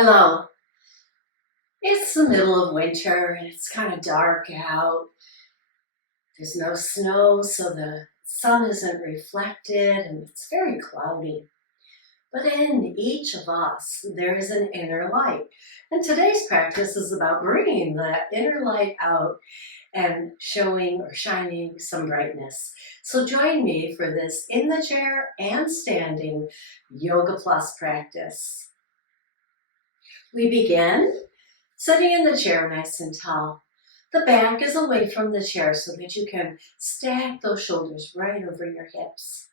Hello. It's the middle of winter and it's kind of dark out. There's no snow, so the sun isn't reflected and it's very cloudy. But in each of us, there is an inner light. And today's practice is about bringing that inner light out and showing or shining some brightness. So join me for this in the chair and standing Yoga Plus practice. We begin sitting in the chair nice and tall. The back is away from the chair so that you can stack those shoulders right over your hips.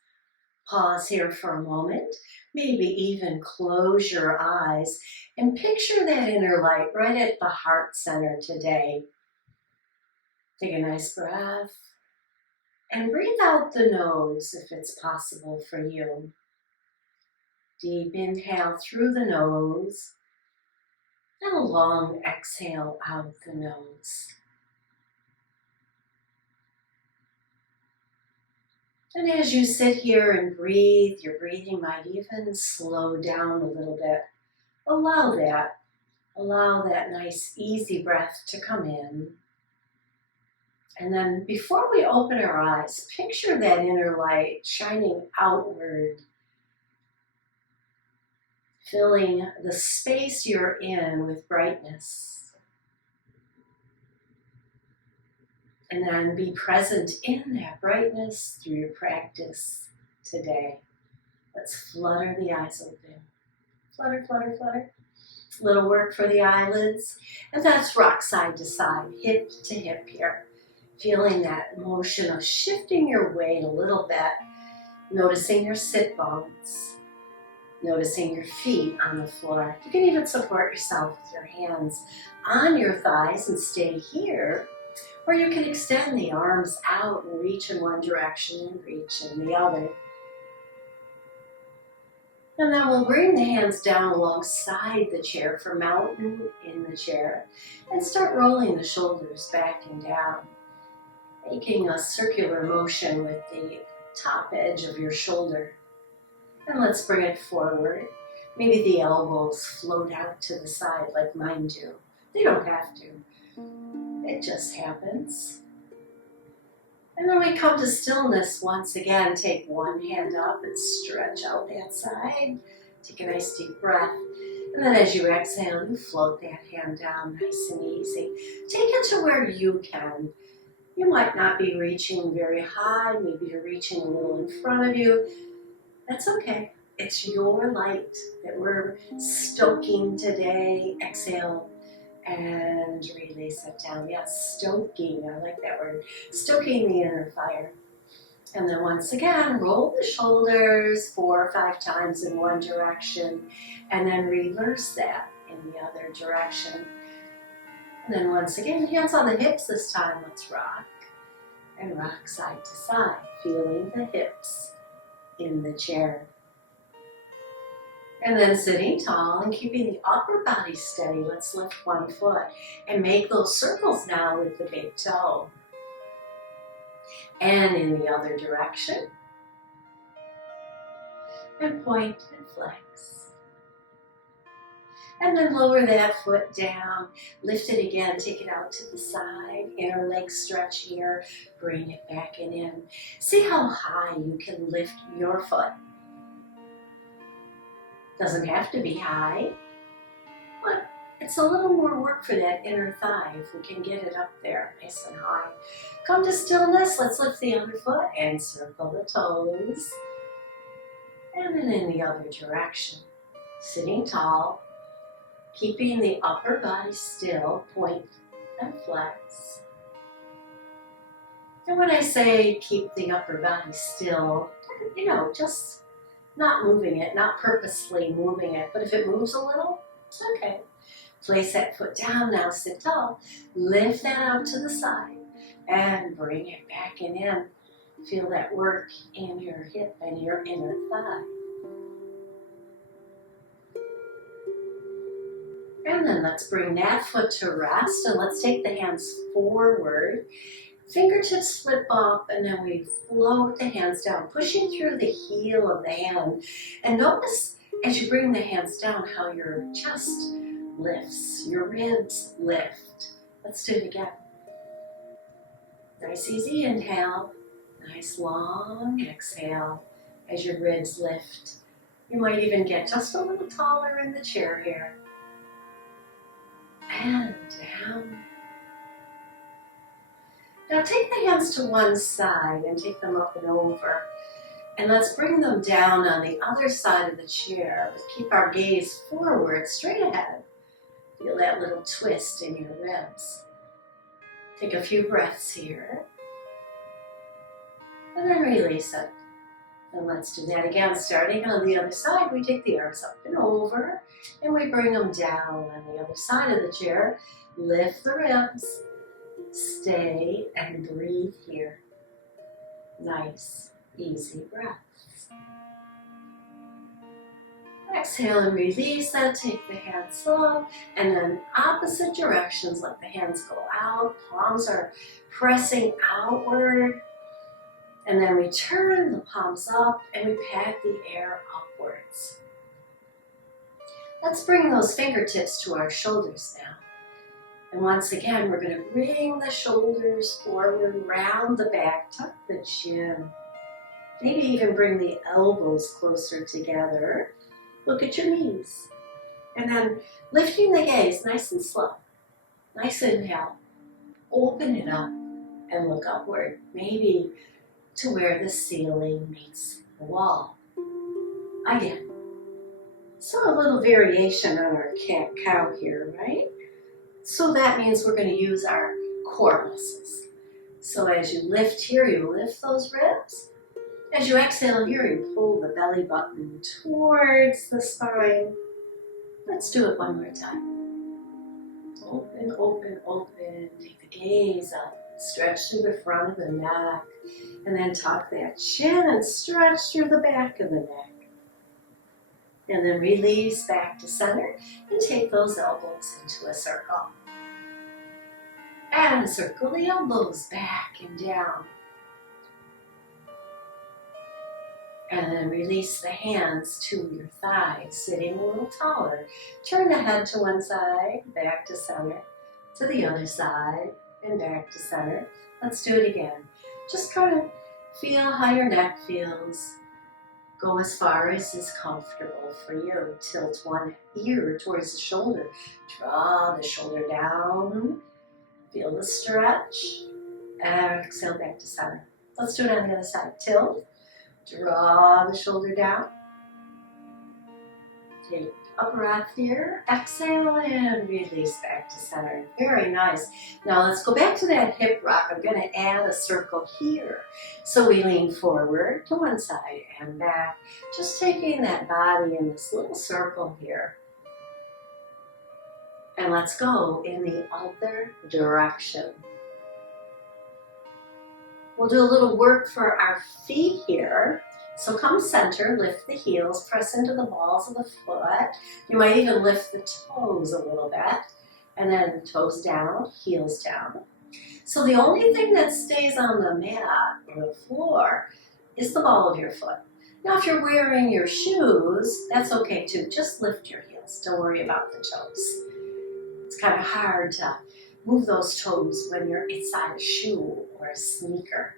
Pause here for a moment, maybe even close your eyes and picture that inner light right at the heart center today. Take a nice breath and breathe out the nose if it's possible for you. Deep inhale through the nose and a long exhale out the nose. And as you sit here and breathe, your breathing might even slow down a little bit. Allow that. Allow that nice, easy breath to come in. And then before we open our eyes, picture that inner light shining outward, filling the space you're in with brightness. And then be present in that brightness through your practice today. Let's flutter the eyes open. Flutter, flutter, flutter. Little work for the eyelids. And that's rock side to side, hip to hip here. Feeling that motion of shifting your weight a little bit. Noticing your sit bones. Noticing your feet on the floor. You can even support yourself with your hands on your thighs and stay here. Or you can extend the arms out and reach in one direction and reach in the other. And then we'll bring the hands down alongside the chair for mountain in the chair and start rolling the shoulders back and down, making a circular motion with the top edge of your shoulder. And let's bring it forward. Maybe the elbows float out to the side like mine do. They don't have to. It just happens. And then we come to stillness once again. Take one hand up and stretch out that side. Take a nice deep breath. And then as you exhale, you float that hand down nice and easy. Take it to where you can. You might not be reaching very high. Maybe you're reaching a little in front of you. That's okay. It's your light that we're stoking today. Exhale. And release it down. Yes, stoking. I like that word. Stoking the inner fire. And then once again, roll the shoulders 4 or 5 times in one direction. And then reverse that in the other direction. And then once again, hands on the hips this time. Let's rock. And rock side to side. Feeling the hips in the chair. And then sitting tall and keeping the upper body steady, let's lift one foot and make those circles now with the big toe. And in the other direction. And point and flex. And then lower that foot down, lift it again, take it out to the side, inner leg stretch here, bring it back and in. See how high you can lift your foot. Doesn't have to be high, but it's a little more work for that inner thigh if we can get it up there nice and high. Come to stillness, let's lift the other foot and circle the toes. And then in the other direction, sitting tall, keeping the upper body still, point and flex. And when I say keep the upper body still, just not moving it, not purposely moving it, but if it moves a little, okay. Place that foot down now, sit tall. Lift that out to the side and bring it back and in. Feel that work in your hip and your inner thigh. And then let's bring that foot to rest and let's take the hands forward. Fingertips flip up and then we float the hands down, pushing through the heel of the hand. And notice As you bring the hands down, how your chest lifts, your ribs lift. Let's do it again. Nice easy inhale, nice long exhale as your ribs lift. You might even get just a little taller in the chair here. And down. Now take the hands to one side and take them up and over. And let's bring them down on the other side of the chair, but keep our gaze forward, straight ahead. Feel that little twist in your ribs. Take a few breaths here. And then release it. And let's do that again. Starting on the other side, we take the arms up and over, and we bring them down on the other side of the chair. Lift the ribs. Stay and breathe here. Nice, easy breaths. Exhale and release that. Take the hands up, and then opposite directions. Let the hands go out. Palms are pressing outward. And then we turn the palms up and we pat the air upwards. Let's bring those fingertips to our shoulders now. And once again, we're going to bring the shoulders forward, round the back, tuck the chin. Maybe even bring the elbows closer together. Look at your knees. And then lifting the gaze nice and slow. Nice inhale. Open it up and look upward. Maybe to where the ceiling meets the wall. Again. So a little variation on our cat-cow here, right? So that means we're going to use our core muscles. So as you lift here, you lift those ribs. As you exhale here, you pull the belly button towards the spine. Let's do it one more time. Open, open, open. Take the gaze up. Stretch through the front of the neck. And then tuck that chin and stretch through the back of the neck. And then release back to center and take those elbows into a circle. And circle the elbows back and down. And then release the hands to your thighs, sitting a little taller. Turn the head to one side, back to center, to the other side, and back to center. Let's do it again. Just kind of feel how your neck feels. Go as far as is comfortable for you. Tilt one ear towards the shoulder. Draw the shoulder down. Feel the stretch. Exhale back to center. Let's do it on the other side. Tilt. Draw the shoulder down. Take a breath here. Exhale and release back to center. Very nice. Now let's go back to that hip rock. I'm going to add a circle here. So we lean forward to one side and back. Just taking that body in this little circle here. And let's go in the other direction. We'll do a little work for our feet here. So come center, lift the heels, press into the balls of the foot. You might even lift the toes a little bit. And then toes down, heels down. So the only thing that stays on the mat or the floor is the ball of your foot. Now if you're wearing your shoes, that's okay too. Just lift your heels. Don't worry about the toes. It's kind of hard to move those toes when you're inside a shoe or a sneaker.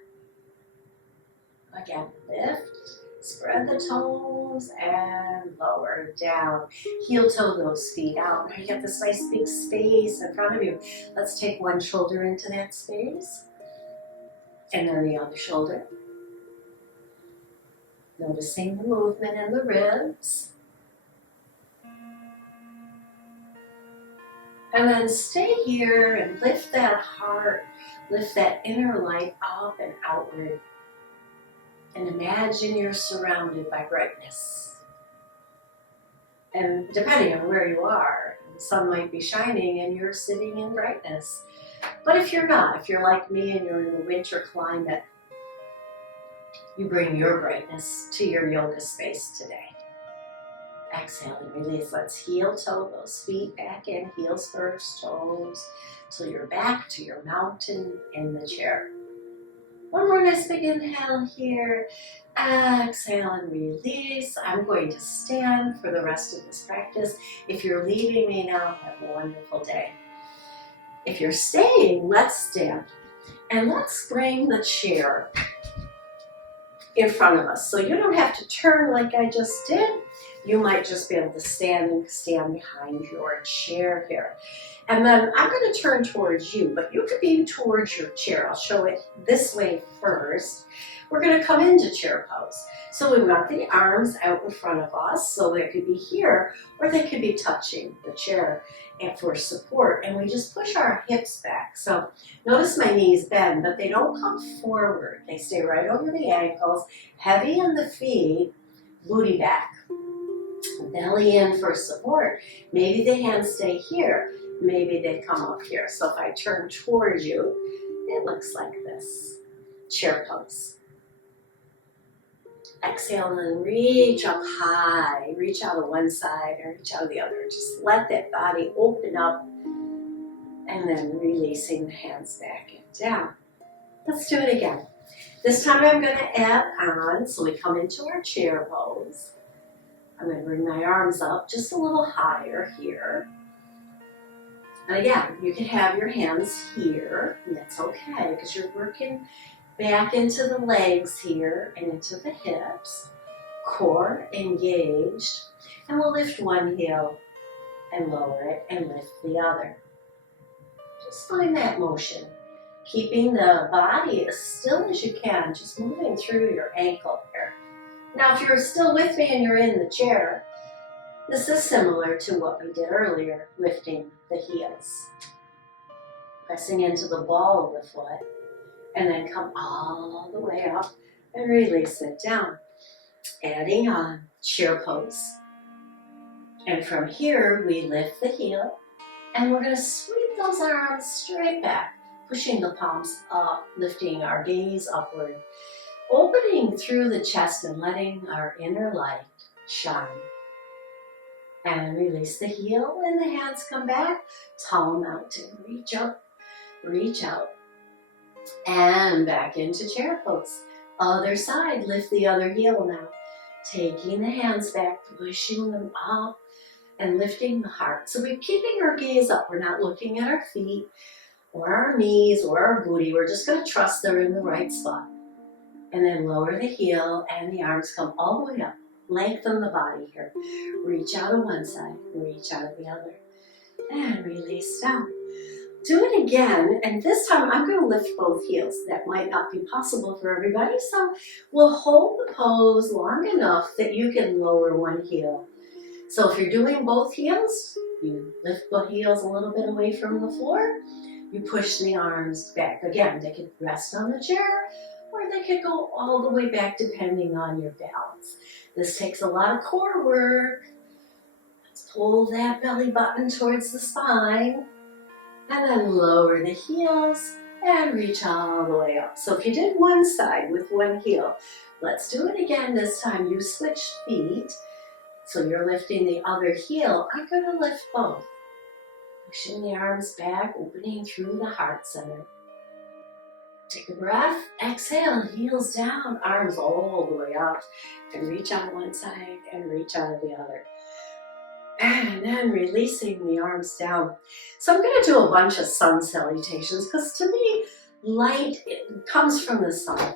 Again, lift, spread the toes, and lower down. Heel toe those feet out. Now you got this nice big space in front of you. Let's take one shoulder into that space, and then the other shoulder. Noticing the movement in the ribs. And then stay here and lift that heart, lift that inner light up and outward. And imagine you're surrounded by brightness. And depending on where you are, the sun might be shining and you're sitting in brightness. But if you're not, if you're like me and you're in the winter climate, you bring your brightness to your yoga space today. Exhale and release. Let's heel toe those feet back in, heels first, toes, till you're back to your mountain in the chair. One more nice big inhale here. Exhale and release. I'm going to stand for the rest of this practice. If you're leaving me now, have a wonderful day. If you're staying, let's stand. And let's bring the chair in front of us. So you don't have to turn like I just did. You might just be able to stand behind your chair here. And then I'm going to turn towards you, but you could be towards your chair. I'll show it this way first. We're going to come into chair pose. So we've got the arms out in front of us, so they could be here, or they could be touching the chair and for support. And we just push our hips back. So notice my knees bend, but they don't come forward. They stay right over the ankles, heavy in the feet, booty back. Belly in for support. Maybe the hands stay here. Maybe they come up here. So if I turn towards you, it looks like this. Chair pose. Exhale and reach up high. Reach out to one side or reach out to the other. Just let that body open up and then releasing the hands back and down. Let's do it again. This time I'm going to add on, so we come into our chair pose. I'm going to bring my arms up just a little higher here. And again, you can have your hands here, and that's okay because you're working back into the legs here and into the hips. Core engaged. And we'll lift one heel and lower it and lift the other. Just find that motion. Keeping the body as still as you can, just moving through your ankle here. Now, if you're still with me and you're in the chair, this is similar to what we did earlier, lifting the heels. Pressing into the ball of the foot, and then come all the way up and release it down. Adding on, chair pose. And from here, we lift the heel, and we're going to sweep those arms straight back, pushing the palms up, lifting our gaze upward, opening through the chest and letting our inner light shine. And release the heel and the hands come back. Tall mountain, reach up, reach out. And back into chair pose. Other side, lift the other heel now. Taking the hands back, pushing them up and lifting the heart. So we're keeping our gaze up. We're not looking at our feet or our knees or our booty. We're just going to trust they're in the right spot. And then lower the heel and the arms come all the way up. Lengthen the body here. Reach out to one side, reach out to the other. And release down. Do it again, and this time I'm going to lift both heels. That might not be possible for everybody, so we'll hold the pose long enough that you can lower one heel. So if you're doing both heels, you lift the heels a little bit away from the floor. You push the arms back. Again, they could rest on the chair, or they could go all the way back depending on your balance. This takes a lot of core work. Let's pull that belly button towards the spine. And then lower the heels and reach all the way up. So if you did one side with one heel, let's do it again. This time you switch feet. So you're lifting the other heel. I'm going to lift both. Pushing the arms back, opening through the heart center. Take a breath. Exhale, heels down, arms all the way up. And reach out one side and reach out the other. And then releasing the arms down. So I'm going to do a bunch of sun salutations because to me, light comes from the sun.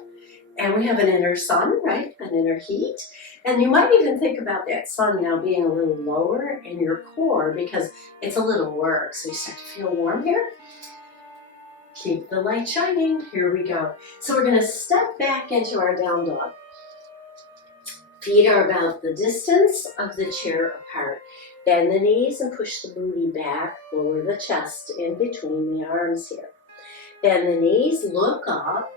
And we have an inner sun, right? An inner heat. And you might even think about that sun now being a little lower in your core because it's a little work. So you start to feel warm here. Keep the light shining. Here we go. So we're going to step back into our down dog. Feet are about the distance of the chair apart. Bend the knees and push the booty back. Lower the chest in between the arms here. Bend the knees, look up.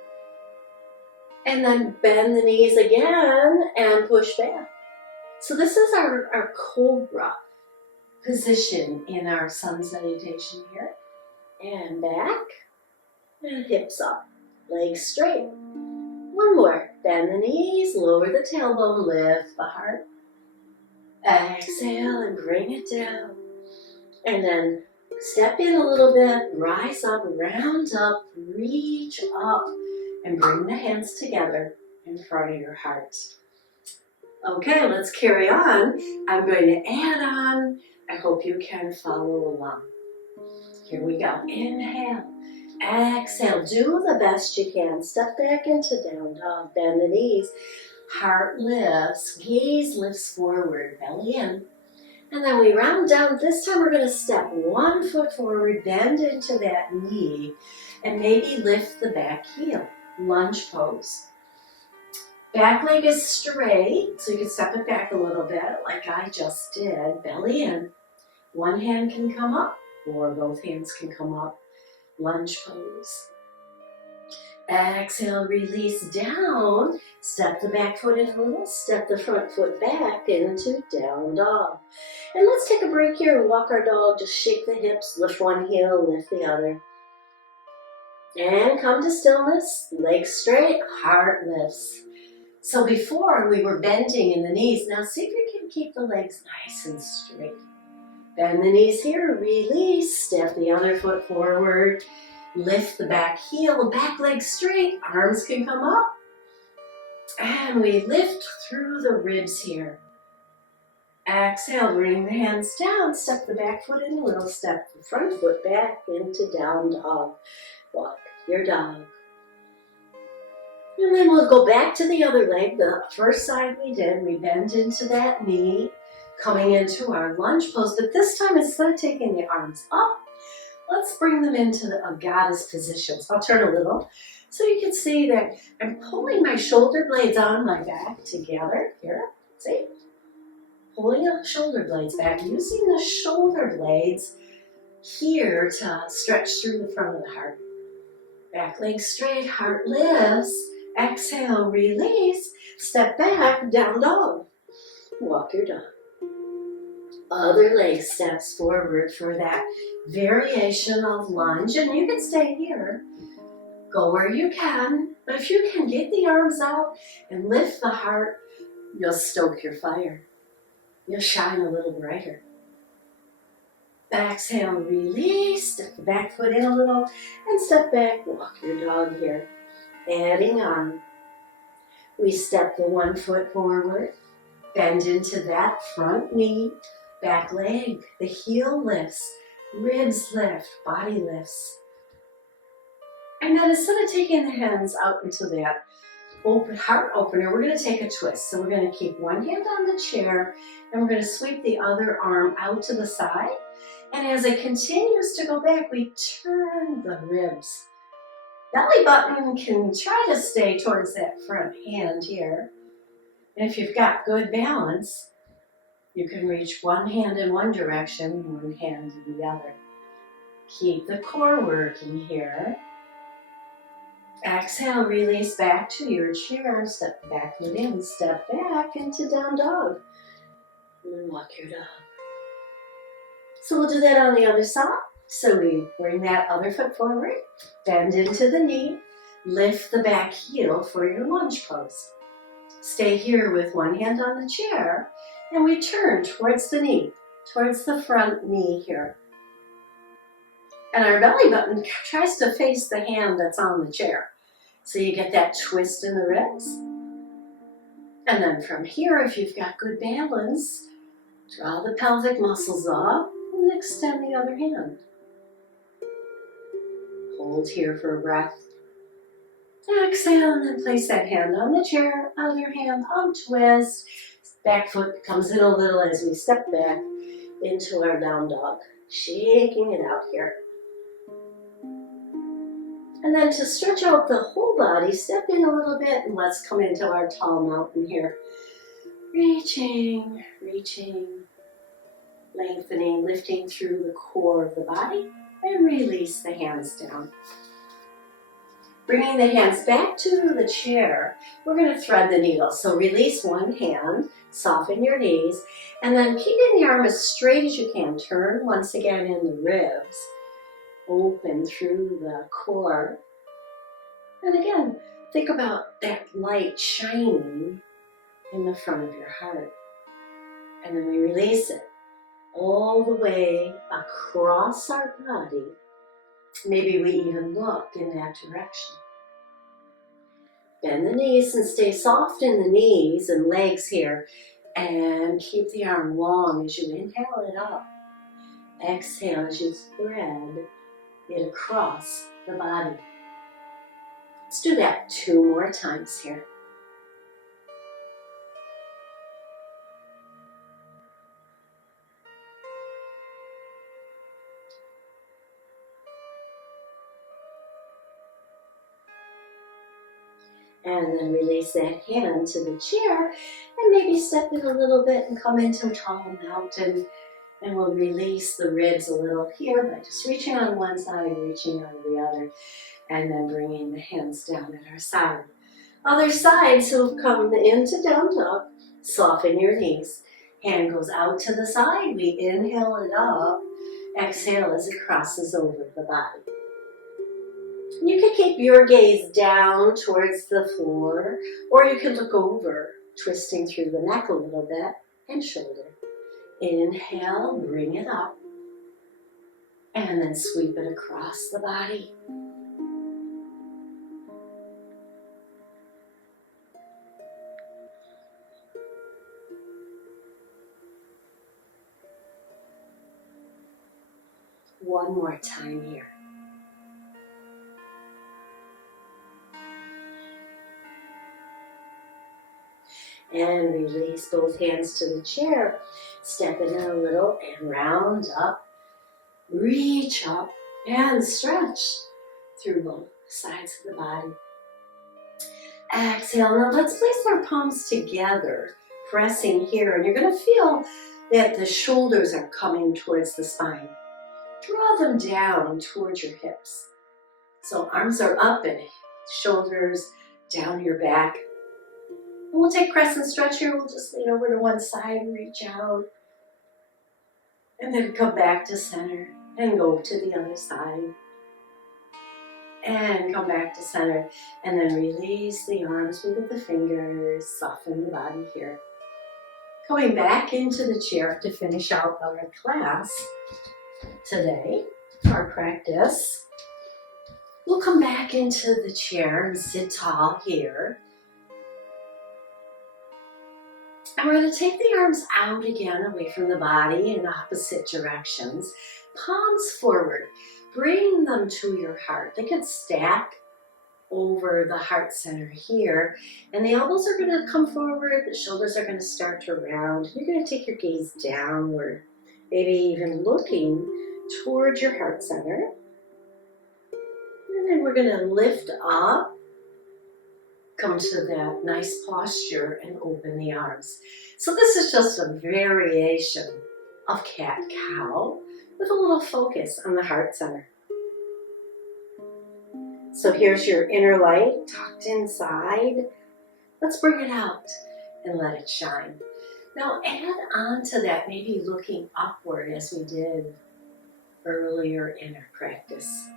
And then bend the knees again and push back. So this is our cobra position in our sun salutation here. And back. And hips up. Legs straight. One more. Bend the knees, lower the tailbone, lift the heart. Exhale and bring it down. And then step in a little bit, rise up, round up, reach up, and bring the hands together in front of your heart. Okay, let's carry on. I'm going to add on. I hope you can follow along. Here we go. Inhale. Exhale. Do the best you can. Step back into down dog. Bend the knees. Heart lifts. Gaze lifts forward. Belly in. And then we round down. This time we're going to step 1 foot forward. Bend into that knee. And maybe lift the back heel. Lunge pose. Back leg is straight, so you can step it back a little bit like I just did. Belly in. One hand can come up, or both hands can come up. Lunge pose. Exhale, release down. Step the back foot in a little. Step the front foot back into down dog. And let's take a break here and walk our dog. Just shake the hips, lift one heel, lift the other. And come to stillness. Legs straight, heart lifts. So before we were bending in the knees, now see if you can keep the legs nice and straight. Bend the knees here, release, step the other foot forward, lift the back heel, back leg straight, arms can come up. And we lift through the ribs here. Exhale, bring the hands down, step the back foot in a little, step the front foot back into down dog. Walk your dog. And then we'll go back to the other leg. The first side we did, we bend into that knee, coming into our lunge pose. But this time, instead of taking the arms up, let's bring them into a goddess position. So I'll turn a little so you can see that I'm pulling my shoulder blades on my back together. Here, see? Pulling the shoulder blades back, using the shoulder blades here to stretch through the front of the heart. Back leg straight, heart lifts. Exhale, release, step back, down dog. Walk your dog. Other leg steps forward for that variation of lunge. And you can stay here. Go where you can. But if you can get the arms out and lift the heart, you'll stoke your fire. You'll shine a little brighter. Exhale, release, step the back foot in a little, and step back, walk your dog here. Adding on, we step the 1 foot forward, bend into that front knee, back leg, the heel lifts, ribs lift, body lifts. And then instead of taking the hands out into that open heart opener, we're going to take a twist. So we're going to keep one hand on the chair, and we're going to sweep the other arm out to the side. And as it continues to go back, we turn the ribs. Belly button can try to stay towards that front hand here. And if you've got good balance, you can reach one hand in one direction, one hand in the other. Keep the core working here. Exhale, release back to your chair. Step the back foot in, step back into down dog. And walk your dog. So we'll do that on the other side. So we bring that other foot forward, bend into the knee, lift the back heel for your lunge pose. Stay here with one hand on the chair, and we turn towards the knee, towards the front knee here. And our belly button tries to face the hand that's on the chair. So you get that twist in the ribs. And then from here, if you've got good balance, draw the pelvic muscles up and extend the other hand. Hold here for a breath. Exhale, and then place that hand on the chair, other hand untwist. Back foot comes in a little as we step back into our down dog. Shaking it out here. And then to stretch out the whole body, step in a little bit and let's come into our tall mountain here. Reaching, reaching, lengthening, lifting through the core of the body. And release the hands down. Bringing the hands back to the chair, we're going to thread the needle. So release one hand, soften your knees, and then keeping the arm as straight as you can. Turn once again in the ribs. Open through the core. And again, think about that light shining in the front of your heart. And then we release it all the way across our body. Maybe we even look in that direction. Bend the knees and stay soft in the knees and legs here. And keep the arm long as you inhale it up. Exhale as you spread it across the body. Let's do that 2 more times here. And then release that hand to the chair and maybe step it a little bit and come into tall mountain. And we'll release the ribs a little here by just reaching on one side, reaching on the other, and then bringing the hands down at our side. Other side, so come into down dog, soften your knees. Hand goes out to the side, we inhale it up, exhale as it crosses over the body. You can keep your gaze down towards the floor, or you can look over, twisting through the neck a little bit and shoulder. Inhale, bring it up, and then sweep it across the body. One more time here. And release both hands to the chair. Step it in a little and round up. Reach up and stretch through both sides of the body. Exhale. Now let's place our palms together, pressing here. And you're going to feel that the shoulders are coming towards the spine. Draw them down towards your hips. So arms are up and shoulders down your back. And we'll take crescent stretch here. We'll just lean over to one side and reach out. And then come back to center and go to the other side. And come back to center. And then release the arms, move with the fingers, soften the body here. Coming back into the chair to finish out our class today, our practice. We'll come back into the chair and sit tall here. And we're going to take the arms out again, away from the body in opposite directions. Palms forward. Bring them to your heart. They can stack over the heart center here. And the elbows are going to come forward. The shoulders are going to start to round. You're going to take your gaze downward. Maybe even looking towards your heart center. And then we're going to lift up. Come to that nice posture and open the arms. So this is just a variation of cat-cow with a little focus on the heart center. So here's your inner light tucked inside. Let's bring it out and let it shine. Now add on to that, maybe looking upward as we did earlier in our practice.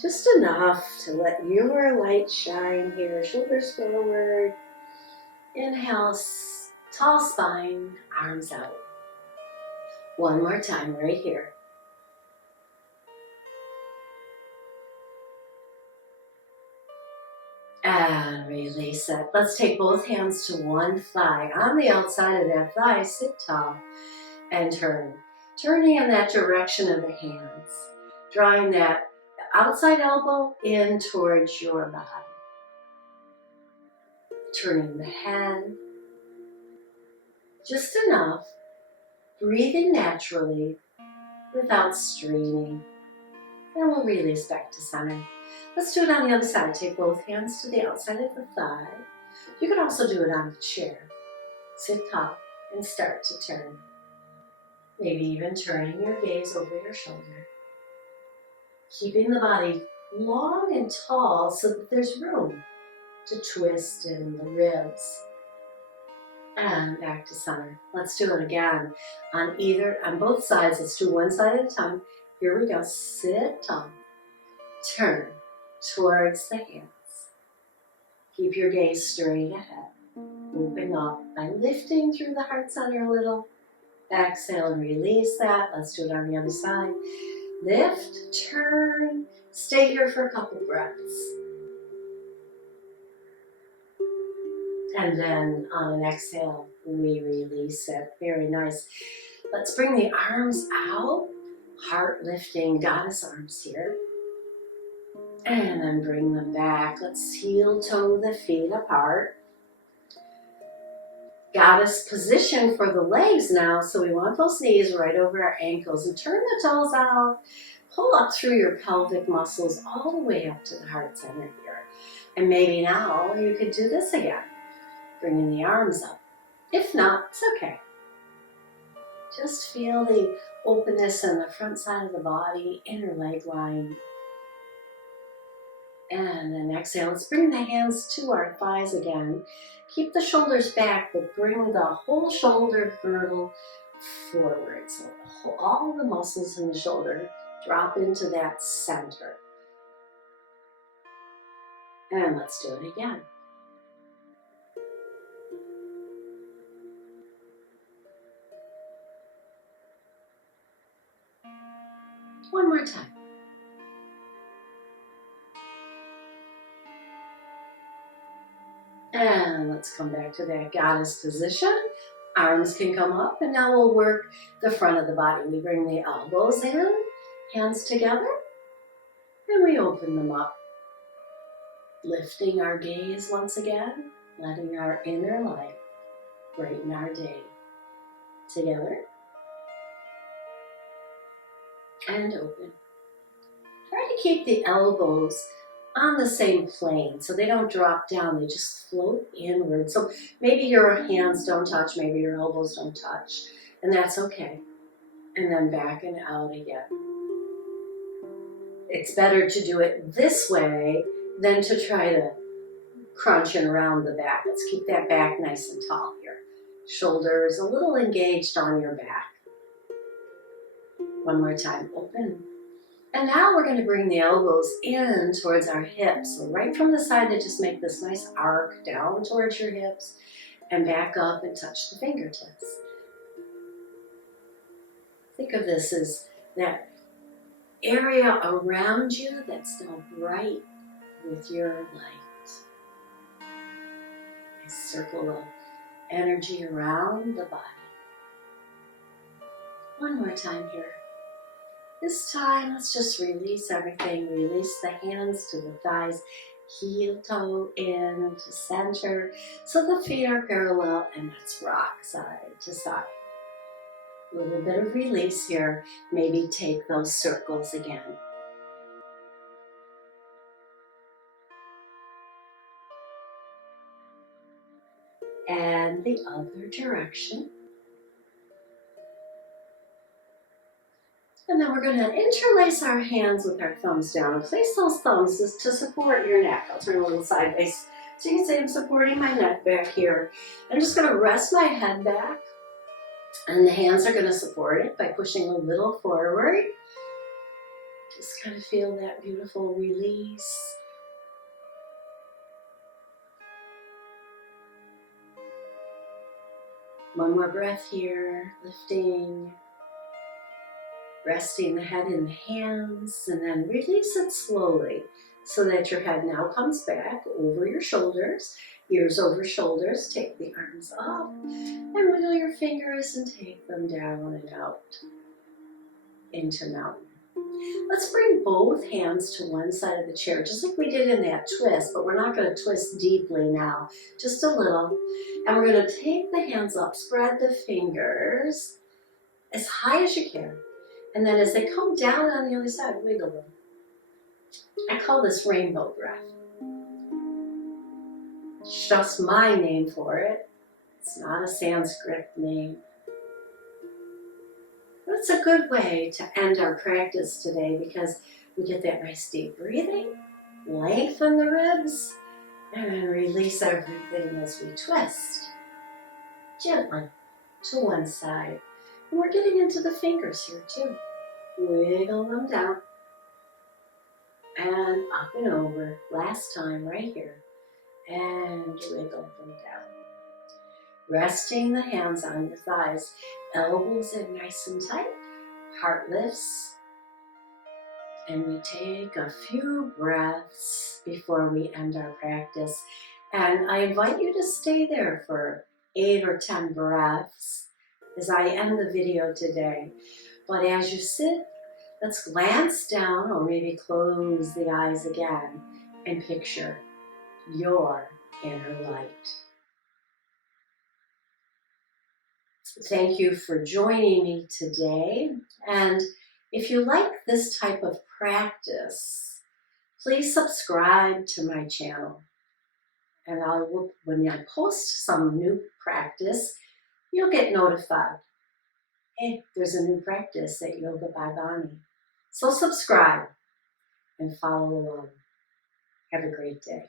Just enough to let your light shine here. Shoulders forward. Inhale, tall spine, arms out. One more time right here. And release it. Let's take both hands to one thigh. On the outside of that thigh, sit tall and turn. Turning in that direction of the hands. Drawing that outside elbow in towards your body. Turning the head. Just enough. Breathing naturally without straining. And we'll release back to center. Let's do it on the other side. Take both hands to the outside of the thigh. You can also do it on the chair. Sit tall and start to turn. Maybe even turning your gaze over your shoulder. Keeping the body long and tall so that there's room to twist in the ribs. And back to center. Let's do it again on both sides. Let's do one side at a time. Here we go. Sit tall. Turn towards the hands. Keep your gaze straight ahead. Moving up by lifting through the heart center a little. Exhale and release that. Let's do it on the other side. Lift, turn, stay here for a couple breaths. And then on an exhale, we release it. Very nice. Let's bring the arms out. Heart lifting, goddess arms here. And then bring them back. Let's heel toe the feet apart. Goddess position for the legs now. So we want those knees right over our ankles and turn the toes out. Pull up through your pelvic muscles all the way up to the heart center here. And maybe now you could do this again. Bringing the arms up. If not, it's okay. Just feel the openness in the front side of the body, inner leg line. And then exhale. Let's bring the hands to our thighs again. Keep the shoulders back, but bring the whole shoulder girdle forward. So all the muscles in the shoulder drop into that center. And let's do it again. One more time. And let's come back to that goddess position. Arms can come up, and now we'll work the front of the body. We bring the elbows in, hands together, and we open them up. Lifting our gaze once again, letting our inner light brighten our day. Together, and open. Try to keep the elbows on the same plane so they don't drop down, they just float inward. So maybe your hands don't touch, maybe your elbows don't touch, and that's okay. And then back and out again. It's better to do it this way than to try to crunch and round the back. Let's keep that back nice and tall here. Shoulders a little engaged on your back. One more time, open. And now we're going to bring the elbows in towards our hips. So right from the side, they just make this nice arc down towards your hips and back up and touch the fingertips. Think of this as that area around you that's now bright with your light. A circle of energy around the body. One more time here. This time, let's just release everything. Release the hands to the thighs, heel toe in to center, so the feet are parallel, and let's rock side to side. A little bit of release here. Maybe take those circles again. And the other direction. And then we're going to interlace our hands with our thumbs down. Place those thumbs just to support your neck. I'll turn a little sideways so you can see I'm supporting my neck back here. I'm just going to rest my head back, and the hands are going to support it by pushing a little forward. Just kind of feel that beautiful release. One more breath here, lifting. Resting the head in the hands, and then release it slowly so that your head now comes back over your shoulders, ears over shoulders. Take the arms up and wiggle your fingers and take them down and out into mountain. Let's bring both hands to one side of the chair, just like we did in that twist, but we're not going to twist deeply now, just a little. And we're going to take the hands up, spread the fingers as high as you can. And then as they come down on the other side, wiggle them. I call this rainbow breath. It's just my name for it. It's not a Sanskrit name. But it's a good way to end our practice today because we get that nice deep breathing, lengthen the ribs, and then release everything as we twist. Gently to one side. And we're getting into the fingers here too. Wiggle them down and up and over. Last time right here. And wiggle them down. Resting the hands on your thighs. Elbows in nice and tight. Heart lifts. And we take a few breaths before we end our practice. And I invite you to stay there for 8 or 10 breaths as I end the video today. But as you sit, let's glance down or maybe close the eyes again and picture your inner light. Thank you for joining me today. And if you like this type of practice, please subscribe to my channel. And when I post some new practice, you'll get notified. Hey, there's a new practice at Yoga by Bonnie. So subscribe and follow along. Have a great day.